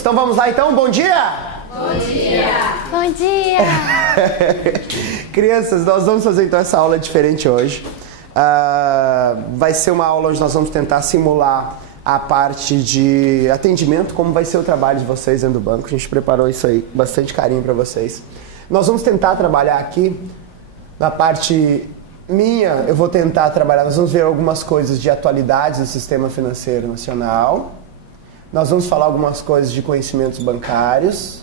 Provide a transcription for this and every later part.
Então vamos lá então, bom dia! Bom dia! Bom dia! Crianças, nós vamos fazer então essa aula diferente hoje. Vai ser uma aula onde nós vamos tentar simular a parte de atendimento, como vai ser o trabalho de vocês dentro do banco. A gente preparou isso aí com bastante carinho para vocês. Nós vamos tentar trabalhar aqui, na parte minha, eu vou tentar trabalhar, nós vamos ver algumas coisas de atualidades do sistema financeiro nacional. Nós vamos falar algumas coisas de conhecimentos bancários.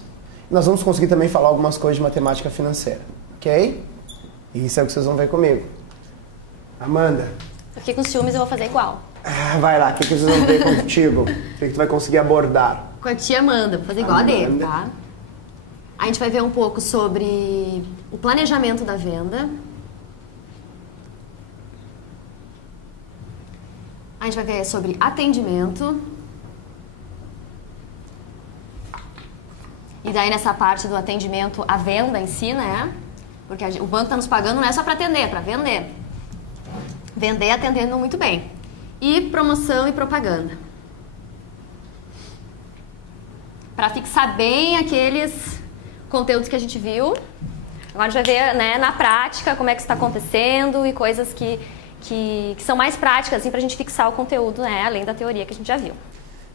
Nós vamos conseguir também falar algumas coisas de matemática financeira, ok? Isso é o que vocês vão ver comigo. Amanda. Eu fiquei com ciúmes, eu vou fazer igual. Vai lá, o que vocês vão ver contigo? O que tu vai conseguir abordar? Com a tia Amanda, vou fazer igual a dele, tá? A gente vai ver um pouco sobre o planejamento da venda. A gente vai ver sobre atendimento. E daí nessa parte do atendimento, a venda em si, né? Porque o banco está nos pagando não é só para atender, é para vender. Vender atendendo muito bem. E promoção e propaganda. Para fixar bem aqueles conteúdos que a gente viu. Agora a gente vai ver, né, na prática como é que isso está acontecendo e coisas que são mais práticas assim, para a gente fixar o conteúdo, né, além da teoria que a gente já viu.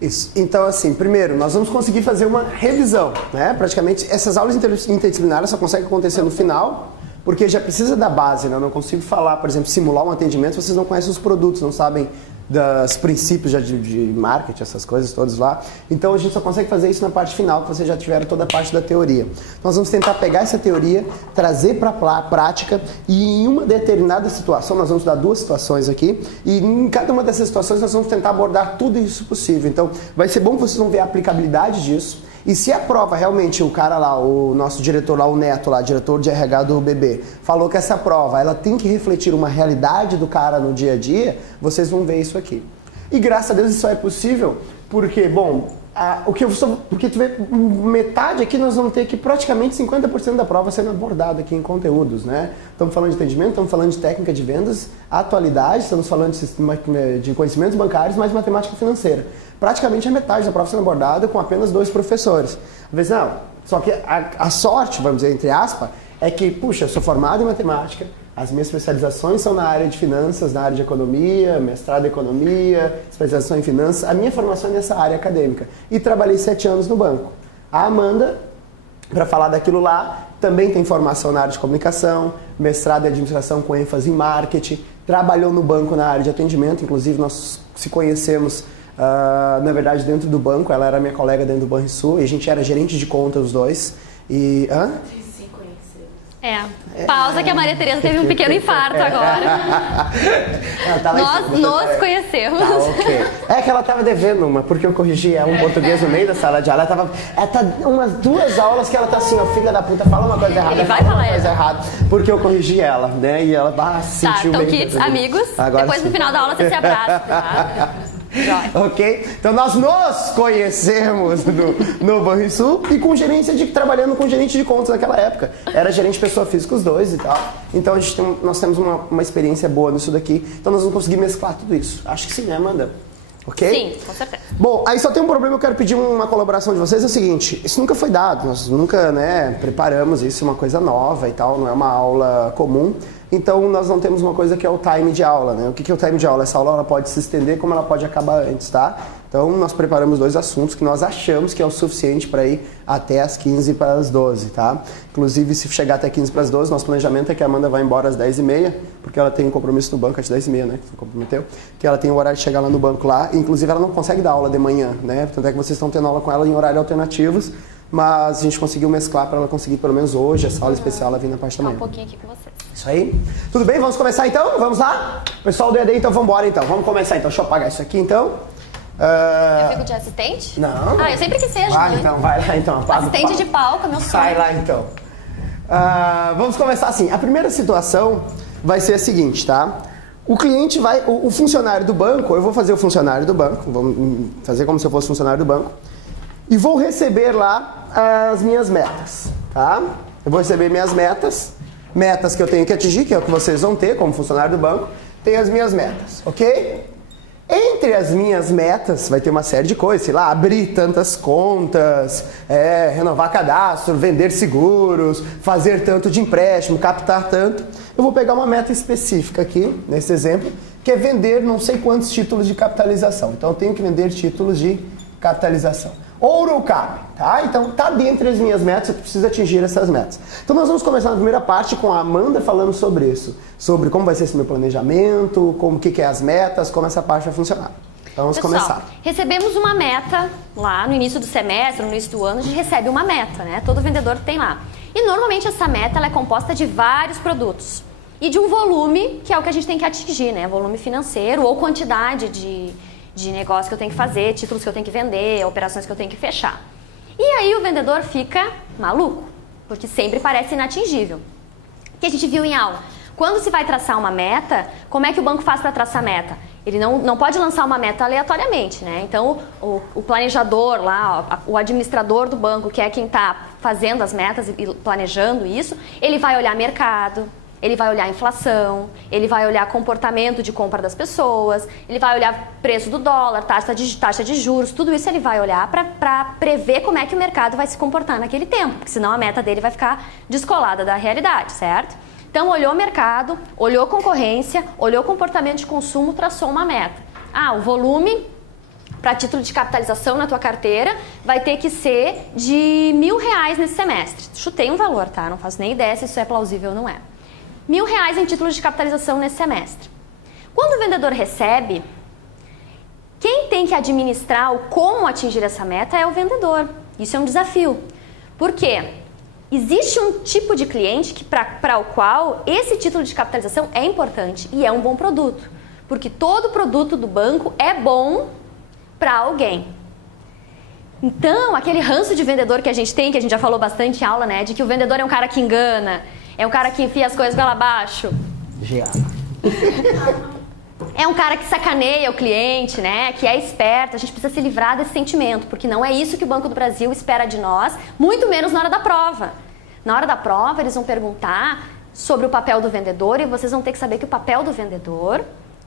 Isso. Então, assim, primeiro, nós vamos conseguir fazer uma revisão, né? Praticamente, essas aulas interdisciplinares só conseguem acontecer no final, porque já precisa da base, né? Eu não consigo falar, por exemplo, simular um atendimento, vocês não conhecem os produtos, não sabem dos princípios de marketing, essas coisas todas lá. Então, a gente só consegue fazer isso na parte final, que vocês já tiveram toda a parte da teoria. Nós vamos tentar pegar essa teoria, trazer para a prática e em uma determinada situação, nós vamos dar duas situações aqui, e em cada uma dessas situações nós vamos tentar abordar tudo isso possível. Então, vai ser bom que vocês vão ver a aplicabilidade disso. E se a prova realmente, o cara lá, o nosso diretor lá, o Neto lá, diretor de RH do BB, falou que essa prova, ela tem que refletir uma realidade do cara no dia a dia, vocês vão ver isso aqui. E graças a Deus isso é possível, porque, bom, porque tu vê, metade aqui nós vamos ter aqui praticamente 50% da prova sendo abordada aqui em conteúdos, né? Estamos falando de atendimento, estamos falando de técnica de vendas, atualidade, estamos falando de conhecimentos bancários, mais matemática financeira. Praticamente a metade da prova sendo abordada com apenas 2 professores. Às vezes não, só que a sorte, vamos dizer, entre aspas, é que, puxa, eu sou formado em matemática, as minhas especializações são na área de finanças, na área de economia, mestrado em economia, especialização em finanças. A minha formação é nessa área acadêmica. E trabalhei 7 anos no banco. A Amanda, para falar daquilo lá, também tem formação na área de comunicação, mestrado em administração com ênfase em marketing, trabalhou no banco na área de atendimento, inclusive nós se conhecemos, na verdade, dentro do banco. Ela era minha colega dentro do Banrisul e a gente era gerente de conta os dois. E... Pausa que a Maria Tereza teve um pequeno infarto agora. Nós nos conhecemos. Tá, ok. É que ela tava devendo uma, porque eu corrigi ela um português no meio da sala de aula. Ela tá umas 2 aulas que ela tá assim, ó, filha da puta, fala uma coisa errada. Ele vai falar uma coisa errada, porque eu corrigi ela, né? E ela sentiu então, meio... kids, amigos, agora depois sim. no final da aula você se abraça, tá? Ok? Então nós nos conhecemos no Banrisul e trabalhando com gerente de contas naquela época. Era gerente pessoa física os dois e tal. Então nós temos uma experiência boa nisso daqui. Então nós vamos conseguir mesclar tudo isso. Acho que sim, né, Amanda? Ok? Sim, com certeza. Bom, aí só tem um problema, eu quero pedir uma colaboração de vocês. É o seguinte, isso nunca foi dado, nós nunca, né, preparamos isso, é uma coisa nova e tal, não é uma aula comum. Então nós não temos uma coisa que é o time de aula, né? O que é o time de aula? Essa aula ela pode se estender como ela pode acabar antes, tá? Então nós preparamos 2 assuntos que nós achamos que é o suficiente para ir até as 15 para as 12, tá? Inclusive, se chegar até 15 para as 12, nosso planejamento é que a Amanda vai embora às 10h30, porque ela tem um compromisso no banco às 10h30, né? Que comprometeu. Que ela tem o horário de chegar lá no banco lá. Inclusive, ela não consegue dar aula de manhã, né? Tanto é que vocês estão tendo aula com ela em horários alternativos, mas a gente conseguiu mesclar para ela conseguir, pelo menos hoje, essa aula especial, ela vir na parte da manhã. Um pouquinho aqui com vocês. Isso aí. Tudo bem? Vamos começar então? Vamos lá? Pessoal do EAD, então vamos embora então. Vamos começar então. Deixa eu apagar isso aqui então. Eu fico de assistente? Não. Eu sempre quis ser ajudante. Vai então, vai lá então. Apaga assistente de palco, meu sonho. Sai lá então. Vamos começar assim. A primeira situação vai ser a seguinte, tá? O cliente vai... O funcionário do banco, eu vou fazer o funcionário do banco, vamos fazer como se eu fosse funcionário do banco, e vou receber lá as minhas metas, tá? Eu vou receber minhas metas que eu tenho que atingir, que é o que vocês vão ter como funcionário do banco. Tem as minhas metas, ok? Entre as minhas metas vai ter uma série de coisas, sei lá, abrir tantas contas, renovar cadastro, vender seguros, fazer tanto de empréstimo, captar tanto. Eu vou pegar uma meta específica aqui, nesse exemplo, que é vender não sei quantos títulos de capitalização. Então eu tenho que vender títulos de capitalização. Ouro ou CAP, tá? Então tá dentro das minhas metas, eu preciso atingir essas metas. Então nós vamos começar na primeira parte com a Amanda falando sobre isso, sobre como vai ser esse meu planejamento, como que é as metas, como essa parte vai funcionar. Então vamos começar. Recebemos uma meta lá no início do semestre, no início do ano, a gente recebe uma meta, né? Todo vendedor tem lá. E normalmente essa meta ela é composta de vários produtos e de um volume, que é o que a gente tem que atingir, né? Volume financeiro ou quantidade de negócio que eu tenho que fazer, títulos que eu tenho que vender, operações que eu tenho que fechar. E aí o vendedor fica maluco, porque sempre parece inatingível. O que a gente viu em aula? Quando se vai traçar uma meta, como é que o banco faz para traçar meta? Ele não pode lançar uma meta aleatoriamente, né? Então o planejador lá, o administrador do banco, que é quem está fazendo as metas e planejando isso, ele vai olhar mercado, ele vai olhar a inflação, ele vai olhar comportamento de compra das pessoas, ele vai olhar preço do dólar, taxa de juros, tudo isso ele vai olhar para prever como é que o mercado vai se comportar naquele tempo, porque senão a meta dele vai ficar descolada da realidade, certo? Então olhou o mercado, olhou concorrência, olhou comportamento de consumo, traçou uma meta. O volume para título de capitalização na tua carteira vai ter que ser de R$1.000 nesse semestre. Chutei um valor, tá? Não faço nem ideia se isso é plausível ou não é. R$1.000 em títulos de capitalização nesse semestre. Quando o vendedor recebe, quem tem que administrar o como atingir essa meta é o vendedor. Isso é um desafio. Por quê? Existe um tipo de cliente para o qual esse título de capitalização é importante e é um bom produto. Porque todo produto do banco é bom para alguém. Então, aquele ranço de vendedor que a gente tem, que a gente já falou bastante em aula, né? De que o vendedor é um cara que engana, é um cara que enfia as coisas goela abaixo. É um cara que sacaneia o cliente, né? Que é esperto. A gente precisa se livrar desse sentimento, porque não é isso que o Banco do Brasil espera de nós, muito menos na hora da prova. Na hora da prova, eles vão perguntar sobre o papel do vendedor e vocês vão ter que saber que o papel do vendedor,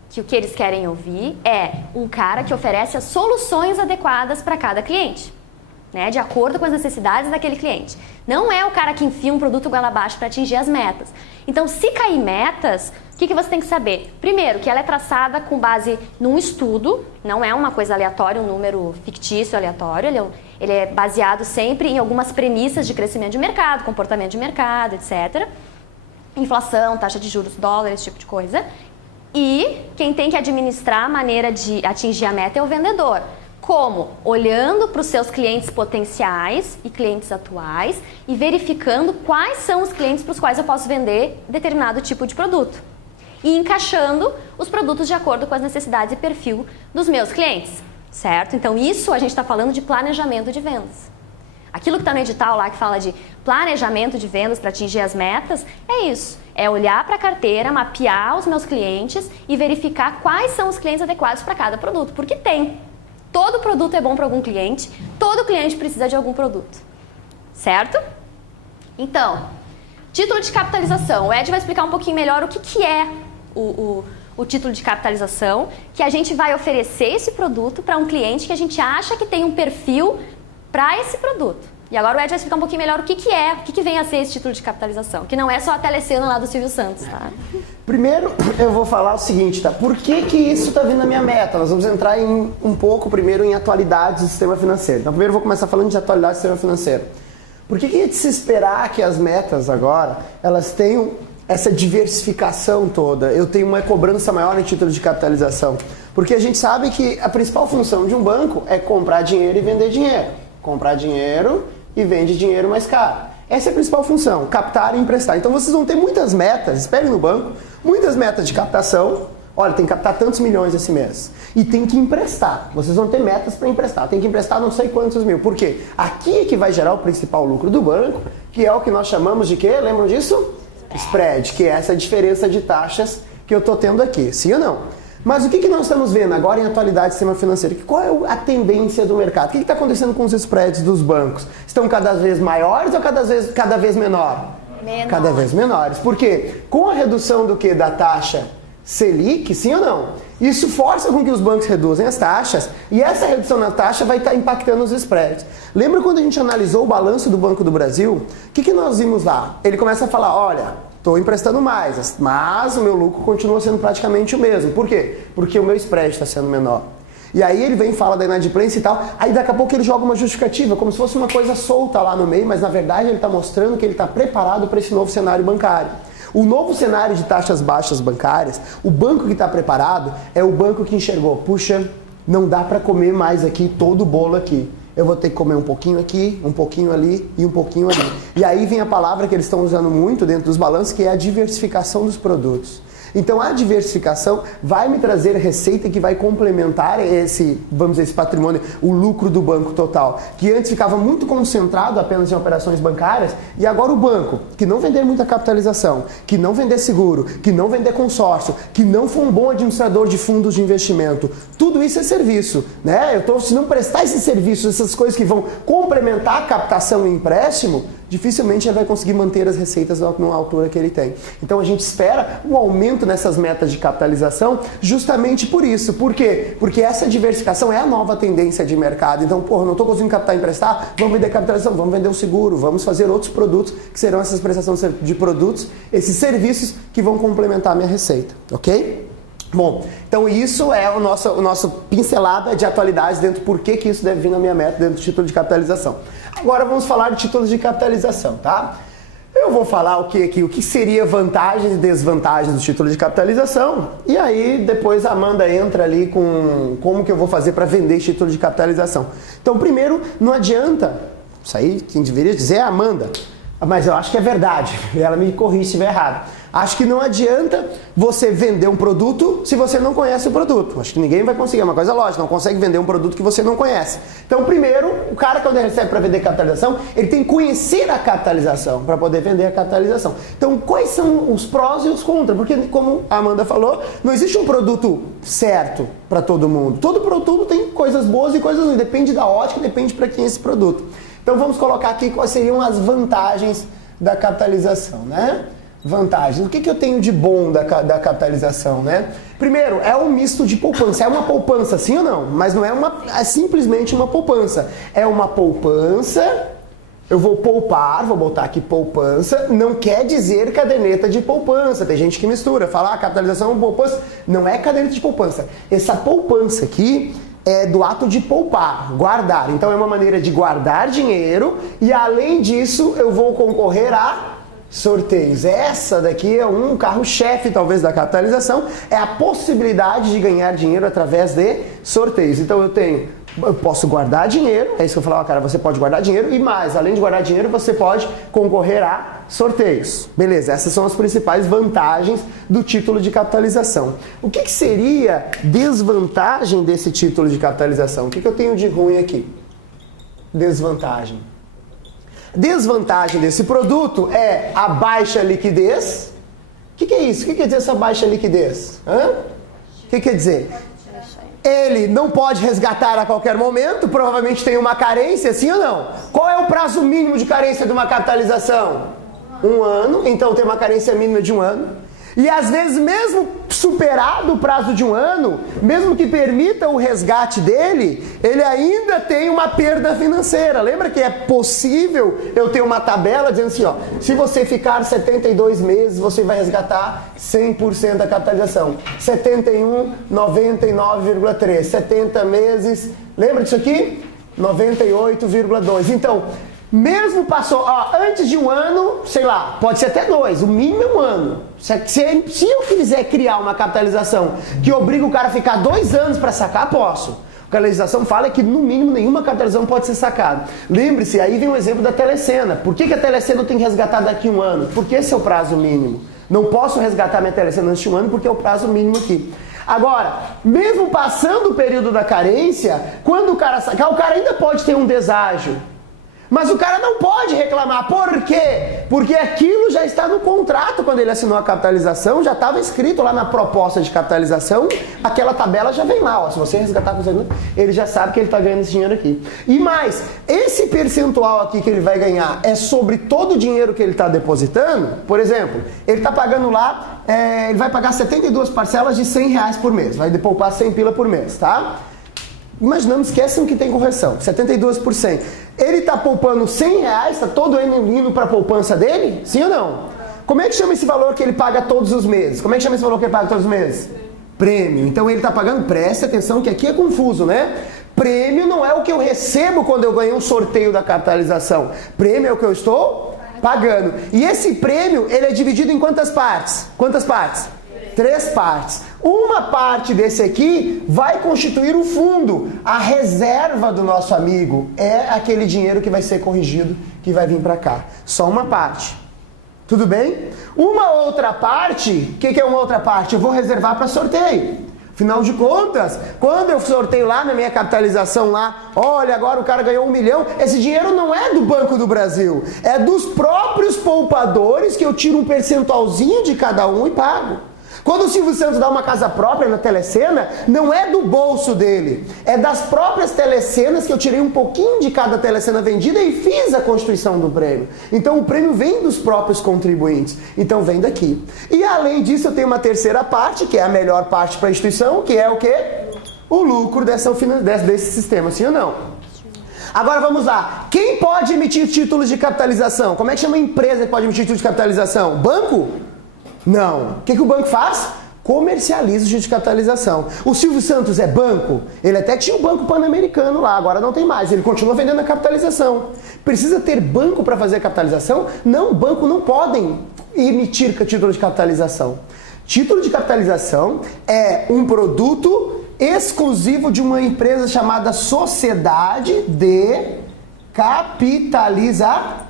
que o que eles querem ouvir, é um cara que oferece as soluções adequadas para cada cliente, né, de acordo com as necessidades daquele cliente. Não é o cara que enfia um produto goela abaixo para atingir as metas. Então, se cair metas, o que você tem que saber? Primeiro, que ela é traçada com base num estudo, não é uma coisa aleatória, um número fictício aleatório, ele é baseado sempre em algumas premissas de crescimento de mercado, comportamento de mercado, etc. Inflação, taxa de juros, dólar, esse tipo de coisa. E quem tem que administrar a maneira de atingir a meta é o vendedor. Como? Olhando para os seus clientes potenciais e clientes atuais e verificando quais são os clientes para os quais eu posso vender determinado tipo de produto. E encaixando os produtos de acordo com as necessidades e perfil dos meus clientes, certo? Então isso a gente está falando de planejamento de vendas. Aquilo que está no edital lá que fala de planejamento de vendas para atingir as metas, é isso. É olhar para a carteira, mapear os meus clientes e verificar quais são os clientes adequados para cada produto, porque tem. Todo produto é bom para algum cliente, todo cliente precisa de algum produto, certo? Então, título de capitalização. O Ed vai explicar um pouquinho melhor o que é o título de capitalização, que a gente vai oferecer esse produto para um cliente que a gente acha que tem um perfil para esse produto. E agora o Ed vai explicar um pouquinho melhor o que vem a ser esse título de capitalização, que não é só a telecena lá do Silvio Santos, tá? Primeiro, eu vou falar o seguinte, tá? Por que isso está vindo na minha meta? Nós vamos entrar um pouco primeiro em atualidades do sistema financeiro. Então, primeiro eu vou começar falando de atualidades do sistema financeiro. Por que é de se esperar que as metas agora, elas tenham essa diversificação toda? Eu tenho uma cobrança maior em título de capitalização. Porque a gente sabe que a principal função de um banco é comprar dinheiro e vender dinheiro. Comprar dinheiro e vende dinheiro mais caro. Essa é a principal função, captar e emprestar. Então vocês vão ter muitas metas, esperem no banco, muitas metas de captação. Olha, tem que captar tantos milhões esse mês. E tem que emprestar. Vocês vão ter metas para emprestar. Tem que emprestar não sei quantos mil. Por quê? Aqui é que vai gerar o principal lucro do banco, que é o que nós chamamos de quê? Lembram disso? Spread, que é essa diferença de taxas que eu estou tendo aqui. Sim ou não? Mas o que nós estamos vendo agora em atualidade do sistema financeiro? Qual é a tendência do mercado? O que está acontecendo com os spreads dos bancos? Estão cada vez maiores ou cada vez menor? cada vez menores. Por quê? Com a redução do que? Da taxa Selic, sim ou não? Isso força com que os bancos reduzem as taxas e essa redução na taxa vai estar impactando os spreads. Lembra quando a gente analisou o balanço do Banco do Brasil? O que nós vimos lá? Ele começa a falar, olha, estou emprestando mais, mas o meu lucro continua sendo praticamente o mesmo. Por quê? Porque o meu spread está sendo menor. E aí ele vem e fala da inadimplência e tal, aí daqui a pouco ele joga uma justificativa, como se fosse uma coisa solta lá no meio, mas na verdade ele está mostrando que ele está preparado para esse novo cenário bancário. O novo cenário de taxas baixas bancárias, o banco que está preparado é o banco que enxergou, puxa, não dá para comer mais aqui todo o bolo aqui. Eu vou ter que comer um pouquinho aqui, um pouquinho ali e um pouquinho ali. E aí vem a palavra que eles estão usando muito dentro dos balanços, que é a diversificação dos produtos. Então a diversificação vai me trazer receita que vai complementar esse, vamos dizer, esse patrimônio, o lucro do banco total, que antes ficava muito concentrado apenas em operações bancárias, e agora o banco, que não vender muita capitalização, que não vender seguro, que não vender consórcio, que não for um bom administrador de fundos de investimento, tudo isso é serviço, né? Se não prestar esses serviços, essas coisas que vão complementar a captação e empréstimo, dificilmente ele vai conseguir manter as receitas na altura que ele tem. Então a gente espera um aumento nessas metas de capitalização justamente por isso. Por quê? Porque essa diversificação é a nova tendência de mercado. Então, não estou conseguindo captar e emprestar, vamos vender capitalização, vamos vender o seguro, vamos fazer outros produtos que serão essas prestações de produtos, esses serviços que vão complementar a minha receita, ok? Bom, então isso é o nosso pincelada de atualidades dentro do porquê que isso deve vir na minha meta dentro do título de capitalização. Agora vamos falar de títulos de capitalização, tá? Eu vou falar o que seria vantagens e desvantagens do título de capitalização e aí depois a Amanda entra ali com como que eu vou fazer para vender título de capitalização. Então primeiro, não adianta, isso aí quem deveria dizer é a Amanda, mas eu acho que é verdade, ela me corrige se estiver errado. Acho que não adianta você vender um produto se você não conhece o produto. Acho que ninguém vai conseguir, é uma coisa lógica, não consegue vender um produto que você não conhece. Então, primeiro, o cara quando ele recebe para vender capitalização, ele tem que conhecer a capitalização para poder vender a capitalização. Então, quais são os prós e os contras? Porque, como a Amanda falou, não existe um produto certo para todo mundo. Todo produto tem coisas boas e coisas ruins, depende da ótica, depende para quem é esse produto. Então, vamos colocar aqui quais seriam as vantagens da capitalização, né? Vantagens. O que eu tenho de bom da capitalização, né? Primeiro, é um misto de poupança. É uma poupança, sim ou não? Mas não é simplesmente uma poupança. É uma poupança, eu vou poupar, vou botar aqui poupança, não quer dizer caderneta de poupança. Tem gente que mistura, fala, capitalização é poupança. Não é caderneta de poupança. Essa poupança aqui é do ato de poupar, guardar. Então é uma maneira de guardar dinheiro e além disso eu vou concorrer a sorteios. Essa daqui é um carro-chefe talvez da capitalização, é a possibilidade de ganhar dinheiro através de sorteios. Então eu posso guardar dinheiro, é isso que eu falava, cara, você pode guardar dinheiro e mais, além de guardar dinheiro, você pode concorrer a sorteios. Beleza, essas são as principais vantagens do título de capitalização. O que seria desvantagem desse título de capitalização? O que eu tenho de ruim aqui? Desvantagem. Desvantagem desse produto é a baixa liquidez. O que é isso? O que quer dizer essa baixa liquidez? O que quer dizer? Ele não pode resgatar a qualquer momento, provavelmente tem uma carência, sim ou não? Qual é o prazo mínimo de carência de uma capitalização? 1 ano, então tem uma carência mínima de 1 ano. E às vezes mesmo superado o prazo de 1 ano, mesmo que permita o resgate dele, ele ainda tem uma perda financeira. Lembra que é possível eu ter uma tabela dizendo assim, ó, se você ficar 72 meses, você vai resgatar 100% da capitalização. 71, 99,3. 70 meses, lembra disso aqui? 98,2. Então, mesmo passou, antes de 1 ano, sei lá, pode ser até 2, o mínimo é 1 ano. Se eu quiser criar uma capitalização que obriga o cara a ficar 2 anos para sacar, posso. A legislação fala que no mínimo nenhuma capitalização pode ser sacada. Lembre-se, aí vem o exemplo da telecena. Por que a telecena tem que resgatar daqui a 1 ano? Porque esse é o prazo mínimo. Não posso resgatar minha telecena antes de 1 ano porque é o prazo mínimo aqui. Agora, mesmo passando o período da carência, quando o cara sacar, o cara ainda pode ter um deságio. Mas o cara não pode reclamar. Por quê? Porque aquilo já está no contrato quando ele assinou a capitalização, já estava escrito lá na proposta de capitalização, aquela tabela já vem lá, ó, se você resgatar com os ele já sabe que ele está ganhando esse dinheiro aqui. E mais, esse percentual aqui que ele vai ganhar é sobre todo o dinheiro que ele está depositando. Por exemplo, ele está pagando lá, ele vai pagar 72 parcelas de R$100 por mês, vai poupar 100 pila por mês, tá? Imaginamos, esqueçam que tem correção, 72%. Ele está poupando R$100, está todo ano indo para a poupança dele? Sim ou não? Como é que chama esse valor que ele paga todos os meses? Como é que chama esse valor que ele paga todos os meses? Prêmio. Então ele está pagando, preste atenção que aqui é confuso, né? Prêmio não é o que eu recebo quando eu ganhei um sorteio da capitalização. Prêmio é o que eu estou pagando. E esse prêmio, ele é dividido em quantas partes? Quantas partes? 3 partes. Uma parte desse aqui vai constituir o fundo, a reserva do nosso amigo. É aquele dinheiro que vai ser corrigido, que vai vir para cá. Só uma parte. Tudo bem? Uma outra parte, o que é uma outra parte? Eu vou reservar para sorteio. Afinal de contas, quando eu sorteio lá na minha capitalização lá, olha, agora o cara ganhou 1 milhão, esse dinheiro não é do Banco do Brasil, é dos próprios poupadores que eu tiro um percentualzinho de cada um e pago. Quando o Silvio Santos dá uma casa própria na telecena, não é do bolso dele, é das próprias telecenas que eu tirei um pouquinho de cada telecena vendida e fiz a constituição do prêmio. Então o prêmio vem dos próprios contribuintes, então vem daqui. E além disso eu tenho uma terceira parte, que é a melhor parte para a instituição, que é o quê? O lucro desse sistema, sim ou não? Agora vamos lá, quem pode emitir títulos de capitalização? Como é que chama a empresa que pode emitir títulos de capitalização? Banco? Não. O que o banco faz? Comercializa o título de capitalização. O Silvio Santos é banco? Ele até tinha um banco pan-americano lá, agora não tem mais. Ele continua vendendo a capitalização. Precisa ter banco para fazer a capitalização? Não, banco não podem emitir título de capitalização. Título de capitalização é um produto exclusivo de uma empresa chamada Sociedade de Capitalização.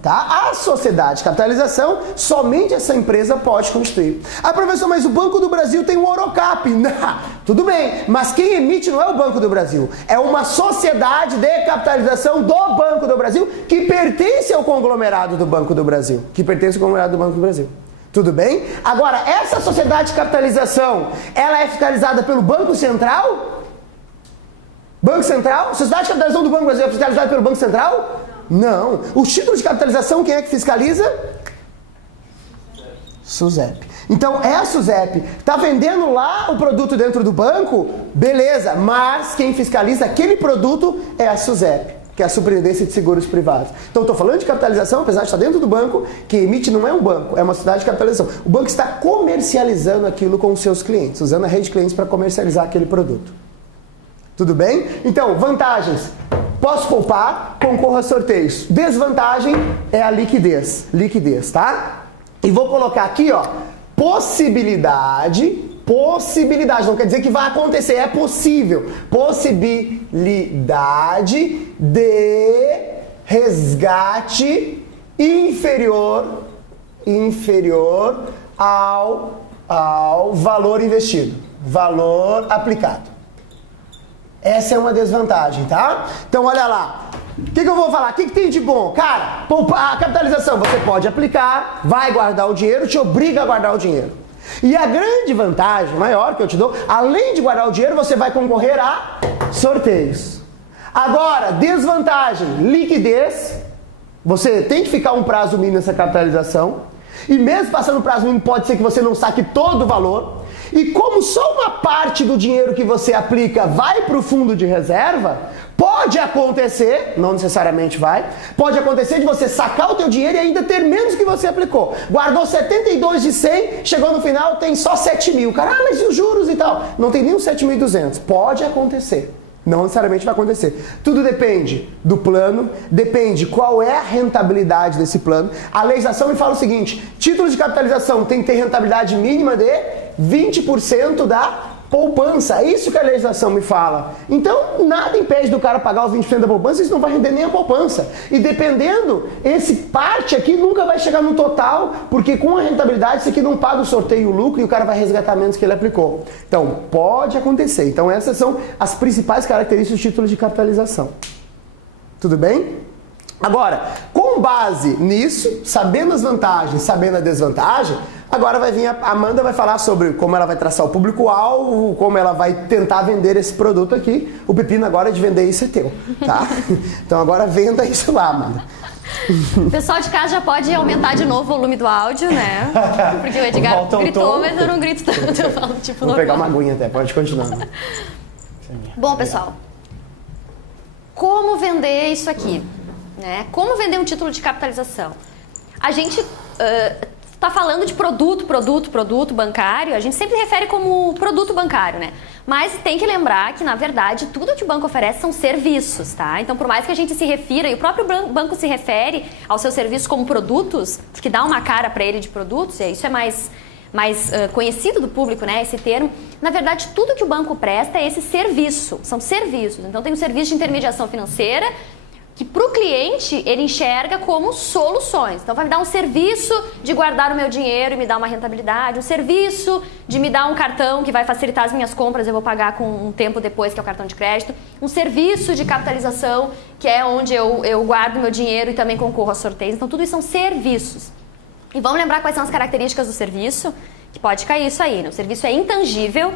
Tá? A sociedade de capitalização, somente essa empresa pode constituir. Ah, professor, mas o Banco do Brasil tem o Orocap. Não, tudo bem, mas quem emite não é o Banco do Brasil, é uma sociedade de capitalização do Banco do Brasil que pertence ao conglomerado do Banco do Brasil. Tudo bem? Agora, essa sociedade de capitalização, ela é fiscalizada pelo Banco Central? Banco Central? Sociedade de capitalização do Banco do Brasil é fiscalizada pelo Banco Central? Não. Os títulos de capitalização, quem é que fiscaliza? SUSEP. Então, é a SUSEP. Está vendendo lá o produto dentro do banco? Beleza. Mas quem fiscaliza aquele produto é a SUSEP, que é a Superintendência de Seguros Privados. Então, estou falando de capitalização, apesar de estar dentro do banco, quem emite não é um banco, é uma sociedade de capitalização. O banco está comercializando aquilo com os seus clientes, usando a rede de clientes para comercializar aquele produto. Tudo bem? Então, vantagens. Posso poupar, concorro a sorteios. Desvantagem é a liquidez. Liquidez, tá? E vou colocar aqui, ó, possibilidade. Não quer dizer que vai acontecer, é possível. Possibilidade de resgate inferior ao valor investido. Valor aplicado. Essa é uma desvantagem, tá? Então, olha lá. O que eu vou falar? O que tem de bom? Cara, a capitalização você pode aplicar, vai guardar o dinheiro, te obriga a guardar o dinheiro. E a grande vantagem, maior que eu te dou, além de guardar o dinheiro, você vai concorrer a sorteios. Agora, desvantagem, liquidez. Você tem que ficar um prazo mínimo nessa capitalização. E mesmo passando o prazo mínimo, pode ser que você não saque todo o valor. E como só uma parte do dinheiro que você aplica vai para o fundo de reserva, pode acontecer, não necessariamente vai, pode acontecer de você sacar o teu dinheiro e ainda ter menos que você aplicou. Guardou 72 de 100, chegou no final, tem só 7 mil. Cara, mas e os juros e tal? Não tem nem os 7.200. Pode acontecer. Não necessariamente vai acontecer. Tudo depende do plano, depende qual é a rentabilidade desse plano. A legislação me fala o seguinte, título de capitalização tem que ter rentabilidade mínima de 20% da poupança. É isso que a legislação me fala. Então, nada impede do cara pagar os 20% da poupança, isso não vai render nem a poupança. E dependendo, esse parte aqui nunca vai chegar no total, porque com a rentabilidade isso aqui não paga o sorteio e o lucro e o cara vai resgatar menos que ele aplicou. Então, pode acontecer. Então, essas são as principais características do título de capitalização. Tudo bem? Agora, com base nisso, sabendo as vantagens, sabendo a desvantagem, agora vai vir a Amanda vai falar sobre como ela vai traçar o público-alvo, como ela vai tentar vender esse produto aqui. O pepino agora de vender isso é teu, tá? Então agora venda isso lá, Amanda. O pessoal de casa já pode aumentar de novo o volume do áudio, né? Porque o Edgar gritou, mas eu não grito tanto, eu falo tipo Vou pegar uma aguinha até, pode continuar. Bom, pessoal, como vender isso aqui? Né? Como vender um título de capitalização? A gente está falando de produto bancário, a gente sempre refere como produto bancário, né? Mas tem que lembrar que, na verdade, tudo que o banco oferece são serviços, tá? Então, por mais que a gente se refira, e o próprio banco se refere ao seu serviço como produtos, que dá uma cara para ele de produtos, e isso é mais conhecido do público, né, esse termo. Na verdade, tudo que o banco presta é esse serviço, são serviços. Então, tem um serviço de intermediação financeira, que para o cliente ele enxerga como soluções. Então vai me dar um serviço de guardar o meu dinheiro e me dar uma rentabilidade, um serviço de me dar um cartão que vai facilitar as minhas compras, eu vou pagar com um tempo depois, que é o cartão de crédito, um serviço de capitalização, que é onde eu guardo meu dinheiro e também concorro a sorteios. Então tudo isso são serviços. E vamos lembrar quais são as características do serviço, que pode cair isso aí, né? O serviço é intangível. O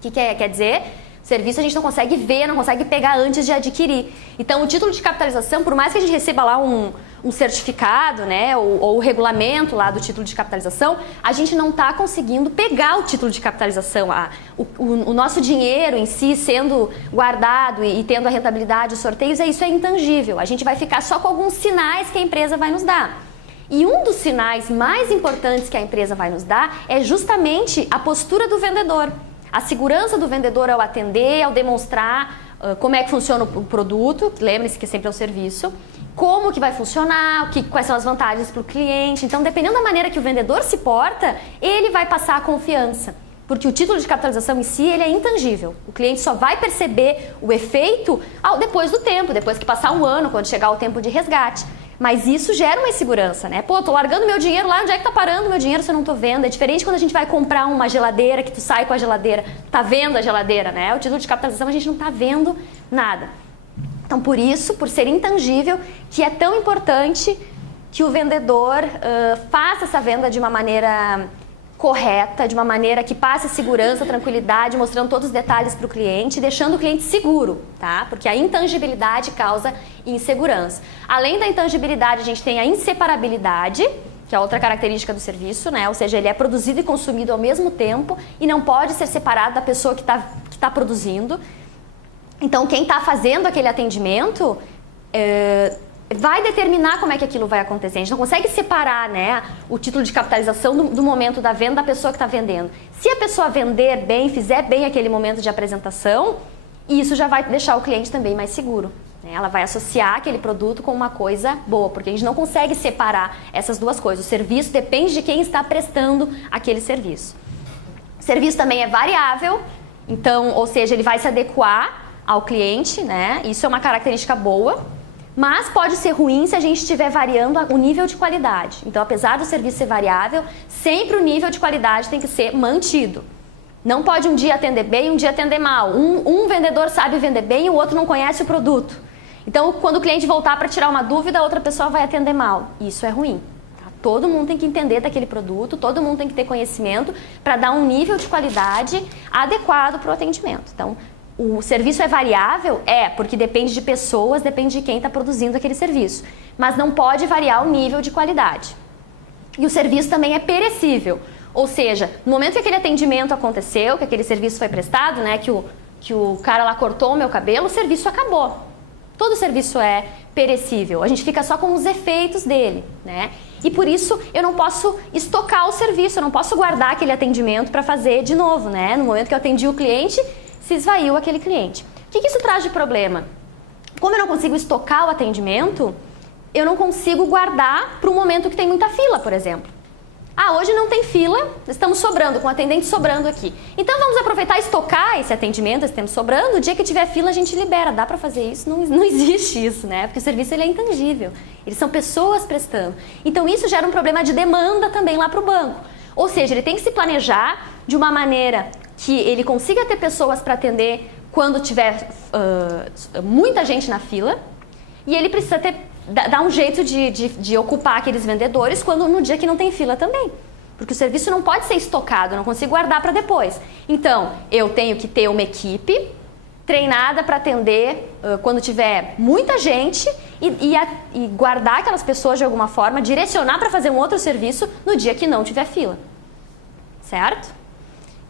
que quer dizer? Serviço a gente não consegue ver, não consegue pegar antes de adquirir. Então, o título de capitalização, por mais que a gente receba lá um certificado, né, ou o regulamento lá do título de capitalização, a gente não está conseguindo pegar o título de capitalização. O nosso dinheiro em si sendo guardado e tendo a rentabilidade, os sorteios, isso é intangível. A gente vai ficar só com alguns sinais que a empresa vai nos dar. E um dos sinais mais importantes que a empresa vai nos dar é justamente a postura do vendedor. A segurança do vendedor ao atender, ao demonstrar como é que funciona o produto, lembre-se que sempre é um serviço, como que vai funcionar, quais são as vantagens para o cliente. Então, dependendo da maneira que o vendedor se porta, ele vai passar a confiança. Porque o título de capitalização em si, ele é intangível. O cliente só vai perceber o efeito depois do tempo, depois que passar um ano, quando chegar o tempo de resgate. Mas isso gera uma insegurança, né? Pô, tô largando meu dinheiro lá, onde é que tá parando meu dinheiro se eu não tô vendo? É diferente quando a gente vai comprar uma geladeira, que tu sai com a geladeira, tá vendo a geladeira, né? O título de capitalização a gente não tá vendo nada. Então, por isso, por ser intangível, que é tão importante que o vendedor faça essa venda de uma maneira correta, de uma maneira que passe segurança, tranquilidade, mostrando todos os detalhes para o cliente, deixando o cliente seguro, tá? Porque a intangibilidade causa insegurança. Além da intangibilidade, a gente tem a inseparabilidade, que é outra característica do serviço, né? Ou seja, ele é produzido e consumido ao mesmo tempo e não pode ser separado da pessoa que tá produzindo. Então, quem está fazendo aquele atendimento vai determinar como é que aquilo vai acontecer. A gente não consegue separar, né, o título de capitalização do momento da venda da pessoa que está vendendo. Se a pessoa vender bem, fizer bem aquele momento de apresentação, isso já vai deixar o cliente também mais seguro. Né? Ela vai associar aquele produto com uma coisa boa, porque a gente não consegue separar essas duas coisas. O serviço depende de quem está prestando aquele serviço. O serviço também é variável, então, ou seja, ele vai se adequar ao cliente, né? Isso é uma característica boa. Mas pode ser ruim se a gente estiver variando o nível de qualidade. Então, apesar do serviço ser variável, sempre o nível de qualidade tem que ser mantido. Não pode um dia atender bem e um dia atender mal. Um vendedor sabe vender bem e o outro não conhece o produto. Então, quando o cliente voltar para tirar uma dúvida, a outra pessoa vai atender mal. Isso é ruim. Tá? Todo mundo tem que entender daquele produto, todo mundo tem que ter conhecimento para dar um nível de qualidade adequado para o atendimento. Então, o serviço é variável? Porque depende de pessoas, depende de quem está produzindo aquele serviço. Mas não pode variar o nível de qualidade. E o serviço também é perecível. Ou seja, no momento que aquele atendimento aconteceu, que aquele serviço foi prestado, né, que o cara lá cortou o meu cabelo, o serviço acabou. Todo serviço é perecível. A gente fica só com os efeitos dele, né? E por isso eu não posso estocar o serviço, eu não posso guardar aquele atendimento para fazer de novo, né? No momento que eu atendi o cliente, se esvaiu aquele cliente. O que isso traz de problema? Como eu não consigo estocar o atendimento, eu não consigo guardar para um momento que tem muita fila, por exemplo. Hoje não tem fila, estamos sobrando, com o atendente sobrando aqui. Então vamos aproveitar e estocar esse atendimento, esse tempo sobrando, o dia que tiver fila a gente libera. Dá para fazer isso? Não existe isso, né? Porque o serviço ele é intangível, eles são pessoas prestando. Então isso gera um problema de demanda também lá para o banco. Ou seja, ele tem que se planejar de uma maneira que ele consiga ter pessoas para atender quando tiver muita gente na fila. e ele precisa dar um jeito de ocupar aqueles vendedores no dia que não tem fila também. Porque o serviço não pode ser estocado, eu não consigo guardar para depois. Então, eu tenho que ter uma equipe treinada para atender quando tiver muita gente e guardar aquelas pessoas de alguma forma, direcionar para fazer um outro serviço no dia que não tiver fila. Certo?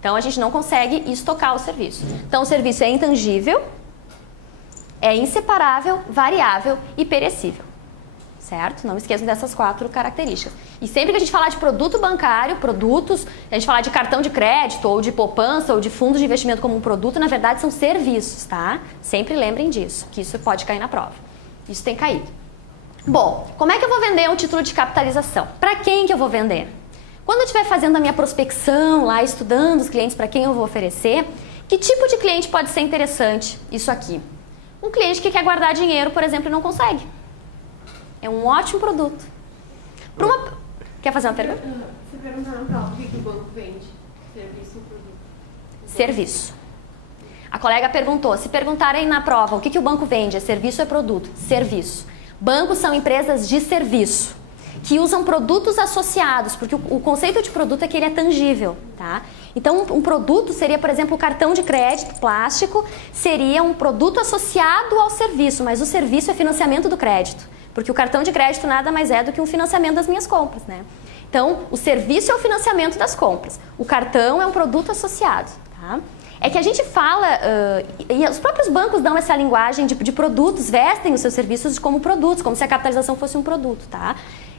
Então, a gente não consegue estocar o serviço. Então, o serviço é intangível, é inseparável, variável e perecível. Certo? Não esqueçam dessas 4 características. E sempre que a gente falar de produto bancário, a gente falar de cartão de crédito, ou de poupança, ou de fundo de investimento como um produto, na verdade são serviços, tá? Sempre lembrem disso, que isso pode cair na prova. Isso tem caído. Bom, como é que eu vou vender um título de capitalização? Para quem que eu vou vender? Quando eu estiver fazendo a minha prospecção lá, estudando os clientes para quem eu vou oferecer, que tipo de cliente pode ser interessante isso aqui? Um cliente que quer guardar dinheiro, por exemplo, e não consegue. É um ótimo produto. Quer fazer uma pergunta? Você perguntou na prova o que o banco vende? Serviço ou produto? Serviço. A colega perguntou, se perguntarem na prova o que o banco vende, é serviço ou é produto? Serviço. Bancos são empresas de serviço, que usam produtos associados, porque o conceito de produto é que ele é tangível, tá? Então, um produto seria, por exemplo, o cartão de crédito plástico, seria um produto associado ao serviço, mas o serviço é financiamento do crédito. Porque o cartão de crédito nada mais é do que um financiamento das minhas compras, né? Então, o serviço é o financiamento das compras. O cartão é um produto associado, tá? É que a gente fala, e os próprios bancos dão essa linguagem de produtos, vestem os seus serviços como produtos, como se a capitalização fosse um produto, tá?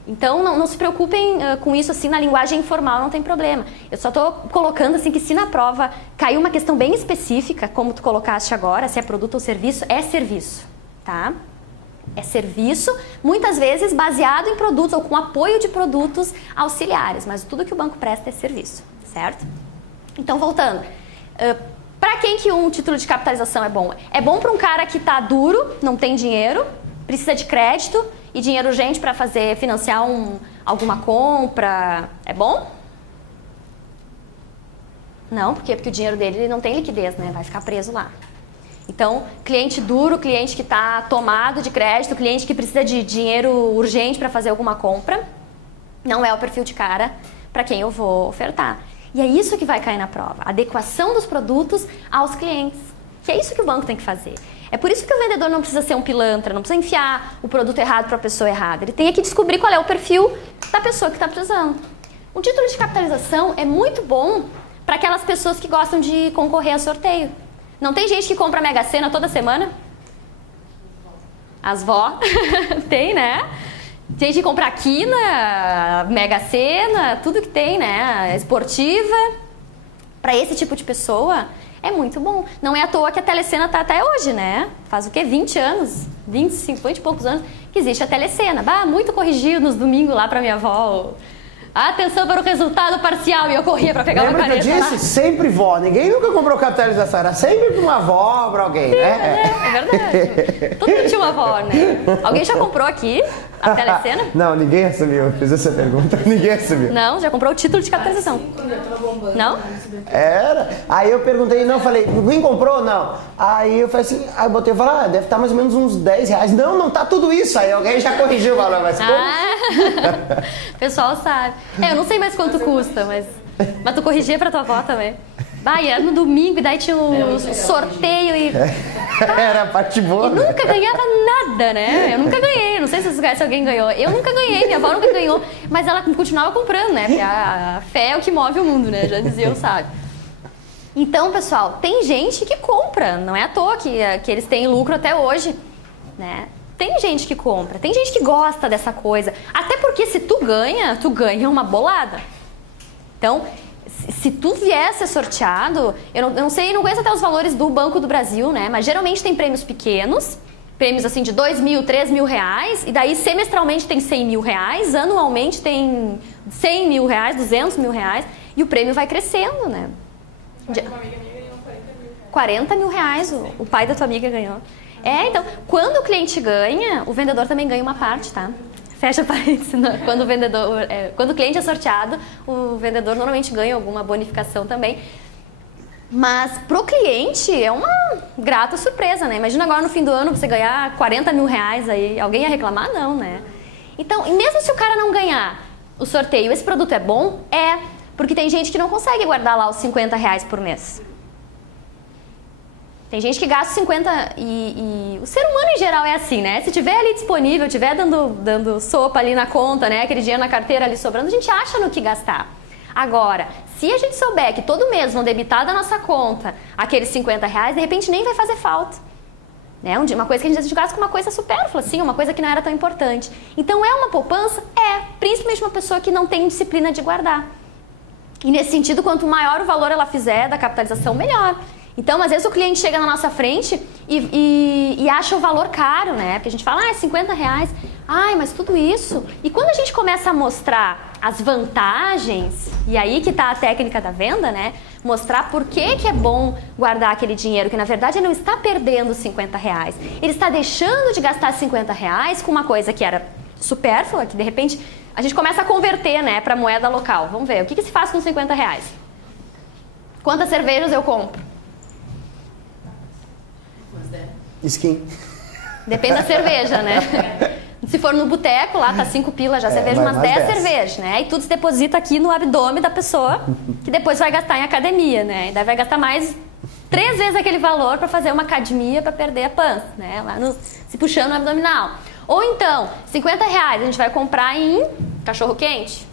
Então, não se preocupem com isso, assim, na linguagem informal não tem problema. Eu só estou colocando, assim, que se na prova cair uma questão bem específica, como tu colocaste agora, se é produto ou serviço, é serviço, tá? É serviço, muitas vezes baseado em produtos ou com apoio de produtos auxiliares, mas tudo que o banco presta é serviço, certo? Então, voltando, para quem que um título de capitalização é bom? É bom para um cara que está duro, não tem dinheiro, precisa de crédito e dinheiro urgente para financiar alguma compra. É bom? Não, porque o dinheiro dele não tem liquidez, né? Vai ficar preso lá. Então, cliente duro, cliente que está tomado de crédito, cliente que precisa de dinheiro urgente para fazer alguma compra, não é o perfil de cara para quem eu vou ofertar. E é isso que vai cair na prova, a adequação dos produtos aos clientes, que é isso que o banco tem que fazer. É por isso que o vendedor não precisa ser um pilantra, não precisa enfiar o produto errado para a pessoa errada. Ele tem que descobrir qual é o perfil da pessoa que está precisando. Um título de capitalização é muito bom para aquelas pessoas que gostam de concorrer a sorteio. Não tem gente que compra a Mega Sena toda semana? As vó. Tem, né? Tem gente que compra a Quina, Mega Sena, tudo que tem, né? Esportiva. Para esse tipo de pessoa, é muito bom. Não é à toa que a Telecena tá até hoje, né? Faz o quê? 20 anos, 25, 20 e poucos anos que existe a Telecena. Muito corrigido nos domingos lá para minha avó. Atenção para o resultado parcial. E eu corria para pegar uma caneta. Lembra que eu disse? Sempre vó. Ninguém nunca comprou capitalização. Era sempre para uma avó, para alguém, né? É verdade. Todo mundo tinha uma avó, né? Alguém já comprou aqui a Telecena? Não, ninguém assumiu. Eu fiz essa pergunta. Ninguém assumiu. Não, já comprou o título de capitalização. Não? Era. Aí eu perguntei, não, falei, quem comprou? Não. Aí eu falei assim, aí eu botei e falei, deve estar mais ou menos uns 10 reais. Não tá tudo isso. Aí alguém já corrigiu o valor, mas como? O pessoal sabe. Eu não sei mais quanto custa, mas tu corrigia pra tua avó também. Era no domingo e daí tinha um sorteio e... Era a parte boa. E nunca ganhava nada, né? Eu nunca ganhei, não sei se alguém ganhou. Eu nunca ganhei, minha avó nunca ganhou, mas ela continuava comprando, né? Porque a fé é o que move o mundo, né? Já dizia o sábio. Então, pessoal, tem gente que compra, não é à toa que eles têm lucro até hoje, né? Tem gente que compra, tem gente que gosta dessa coisa. Até porque se tu ganha uma bolada. Então, se tu vier ser sorteado, eu não sei, não conheço até os valores do Banco do Brasil, né? Mas geralmente tem prêmios pequenos, prêmios assim de 2 mil, 3 mil reais, e daí semestralmente tem 100 mil reais, anualmente tem 100 mil reais, 200 mil reais, e o prêmio vai crescendo, né? Uma amiga minha ganhou 40 mil reais, o pai da tua amiga ganhou. Então, quando o cliente ganha, o vendedor também ganha uma parte, tá? Fecha parênteses. Quando o cliente é sorteado, o vendedor normalmente ganha alguma bonificação também. Mas pro cliente é uma grata surpresa, né? Imagina agora no fim do ano você ganhar 40 mil reais aí, alguém ia reclamar? Não, né? Então, e mesmo se o cara não ganhar o sorteio, esse produto é bom? É, porque tem gente que não consegue guardar lá os 50 reais por mês. Tem gente que gasta 50 e o ser humano em geral é assim, né? Se tiver ali disponível, tiver dando sopa ali na conta, né? Aquele dinheiro na carteira ali sobrando, a gente acha no que gastar. Agora, se a gente souber que todo mês vão debitar da nossa conta aqueles 50 reais, de repente nem vai fazer falta. Né? Uma coisa que a gente gasta com uma coisa supérflua, assim, uma coisa que não era tão importante. Então é uma poupança? É, principalmente uma pessoa que não tem disciplina de guardar. E nesse sentido, quanto maior o valor ela fizer da capitalização, melhor. Então, às vezes o cliente chega na nossa frente e acha o valor caro, né? Porque a gente fala, é 50 reais. Ai, mas tudo isso. E quando a gente começa a mostrar as vantagens, e aí que está a técnica da venda, né? Mostrar por que é bom guardar aquele dinheiro, que na verdade ele não está perdendo 50 reais. Ele está deixando de gastar 50 reais com uma coisa que era supérflua, que de repente a gente começa a converter, né, para moeda local. Vamos ver, o que se faz com 50 reais? Quantas cervejas eu compro? Skin. Depende da cerveja, né? Se for no boteco, lá tá 5 pila, já cerveja, umas 10 cervejas, né? E tudo se deposita aqui no abdômen da pessoa, que depois vai gastar em academia, né? E daí vai gastar mais 3 vezes aquele valor para fazer uma academia para perder a pança, né? Lá se puxando no abdominal. Ou então, 50 reais a gente vai comprar em cachorro quente,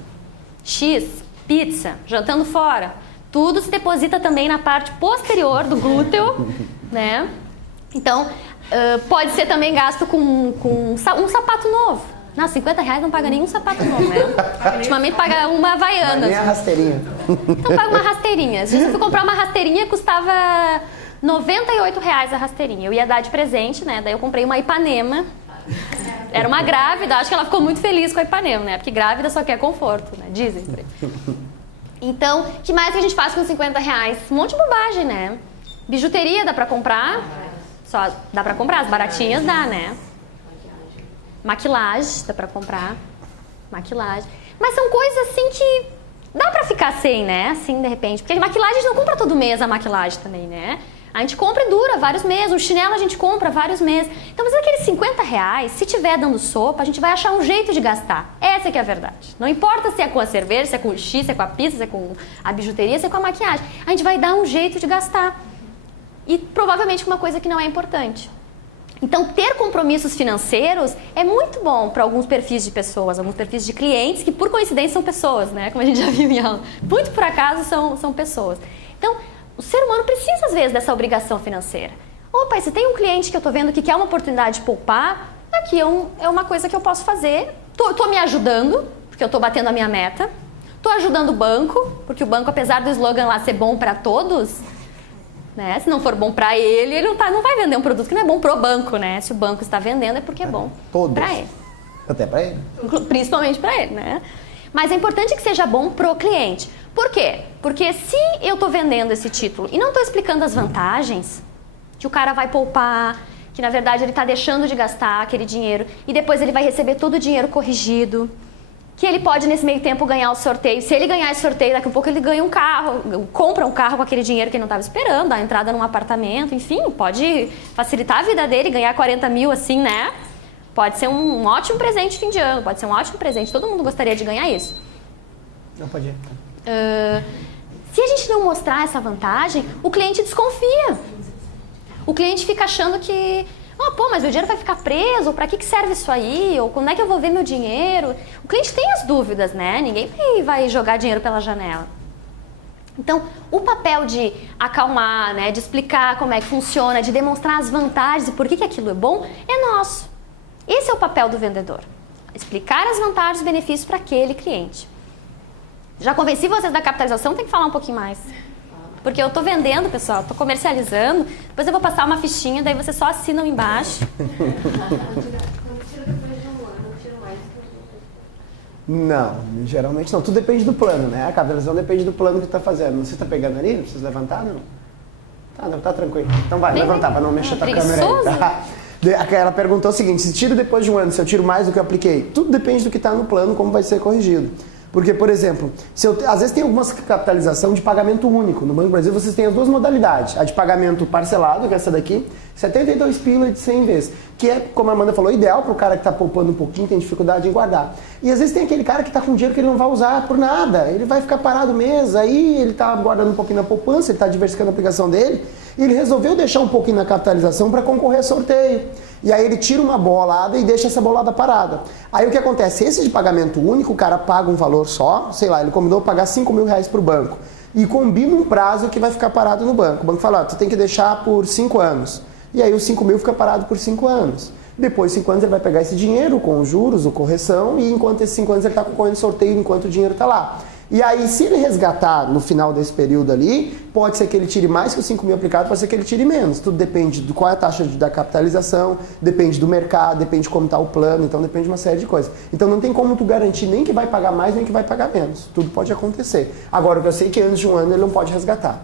X, pizza, jantando fora. Tudo se deposita também na parte posterior do glúteo, né? Então, pode ser também gasto com um sapato novo. Não, 50 reais não paga nenhum sapato novo, né? Ultimamente paga uma Havaianas. Nem a rasteirinha. Então paga uma rasteirinha. Às vezes eu fui comprar uma rasteirinha, custava 98 reais a rasteirinha. Eu ia dar de presente, né? Daí eu comprei uma Ipanema. Era uma grávida, acho que ela ficou muito feliz com a Ipanema, né? Porque grávida só quer conforto, né? Dizem por aí. Então, o que mais que a gente faz com 50 reais? Um monte de bobagem, né? Bijuteria dá pra comprar. Só dá pra comprar, as baratinhas dá, né? Maquilagem, dá pra comprar. Maquilagem. Mas são coisas assim que dá pra ficar sem, né? Assim, de repente. Porque a maquilagem a gente não compra todo mês a maquilagem também, né? A gente compra e dura vários meses. O chinelo a gente compra vários meses. Então, mas aqueles 50 reais, se tiver dando sopa, a gente vai achar um jeito de gastar. Essa que é a verdade. Não importa se é com a cerveja, se é com o X, se é com a pizza, se é com a bijuteria, se é com a maquiagem. A gente vai dar um jeito de gastar. E provavelmente com uma coisa que não é importante. Então, ter compromissos financeiros é muito bom para alguns perfis de pessoas, alguns perfis de clientes, que por coincidência são pessoas, né? Como a gente já viu em aula. Muito por acaso são pessoas. Então, o ser humano precisa, às vezes, dessa obrigação financeira. Opa, se tem um cliente que eu estou vendo que quer uma oportunidade de poupar, aqui é uma coisa que eu posso fazer. Estou me ajudando, porque eu estou batendo a minha meta. Estou ajudando o banco, porque o banco, apesar do slogan lá ser bom para todos... Né? Se não for bom para ele não vai vender um produto que não é bom pro banco, né? Se o banco está vendendo é porque é bom para ele. Até para ele. Principalmente para ele, né? Mas é importante que seja bom pro cliente. Por quê? Porque se eu estou vendendo esse título e não estou explicando as vantagens, que o cara vai poupar, que na verdade ele está deixando de gastar aquele dinheiro e depois ele vai receber todo o dinheiro corrigido, que ele pode nesse meio tempo ganhar o sorteio. Se ele ganhar esse sorteio, daqui a pouco ele ganha um carro, compra um carro com aquele dinheiro que ele não estava esperando, dá entrada num apartamento, enfim, pode facilitar a vida dele, ganhar 40 mil assim, né? Pode ser um ótimo presente de fim de ano, pode ser um ótimo presente, todo mundo gostaria de ganhar isso. Não pode ir. Se a gente não mostrar essa vantagem, o cliente desconfia. O cliente fica achando que... pô, mas meu dinheiro vai ficar preso, pra que serve isso aí? Ou quando é que eu vou ver meu dinheiro? O cliente tem as dúvidas, né? Ninguém vai jogar dinheiro pela janela. Então, o papel de acalmar, né, de explicar como é que funciona, de demonstrar as vantagens e por que aquilo é bom, é nosso. Esse é o papel do vendedor. Explicar as vantagens e benefícios para aquele cliente. Já convenci vocês da capitalização, tem que falar um pouquinho mais. Porque eu tô vendendo, pessoal, tô comercializando, depois eu vou passar uma fichinha, daí vocês só assinam embaixo. Não, geralmente não. Tudo depende do plano, né? A capitalização depende do plano que tu tá fazendo. Você tá pegando ali? Não precisa levantar, não? Tá, não, tá tranquilo. Então vai, levantar pra não mexer tua câmera aí, tá? Ela perguntou o seguinte, se tiro depois de um ano, se eu tiro mais do que eu apliquei? Tudo depende do que tá no plano, como vai ser corrigido. Porque, por exemplo, às vezes tem algumas capitalização de pagamento único. No Banco do Brasil vocês têm as duas modalidades. A de pagamento parcelado, que é essa daqui, 72 pila de 100 vezes. Que é, como a Amanda falou, ideal para o cara que está poupando um pouquinho, tem dificuldade em guardar. E às vezes tem aquele cara que está com dinheiro que ele não vai usar por nada. Ele vai ficar parado mês, aí ele está guardando um pouquinho na poupança, ele está diversificando a aplicação dele. E ele resolveu deixar um pouquinho na capitalização para concorrer a sorteio. E aí ele tira uma bolada e deixa essa bolada parada. Aí o que acontece? Esse de pagamento único, o cara paga um valor só, sei lá, ele combinou pagar 5 mil reais para o banco. E combina um prazo que vai ficar parado no banco. O banco fala, tu tem que deixar por 5 anos. E aí os 5 mil fica parado por 5 anos. Depois de 5 anos ele vai pegar esse dinheiro com juros ou correção e enquanto esses 5 anos ele está concorrendo sorteio enquanto o dinheiro está lá. E aí, se ele resgatar no final desse período ali, pode ser que ele tire mais que os 5 mil aplicados, pode ser que ele tire menos. Tudo depende de qual é a taxa da capitalização, depende do mercado, depende de como está o plano, então depende de uma série de coisas. Então não tem como tu garantir nem que vai pagar mais, nem que vai pagar menos. Tudo pode acontecer. Agora, o que eu sei é que antes de um ano ele não pode resgatar.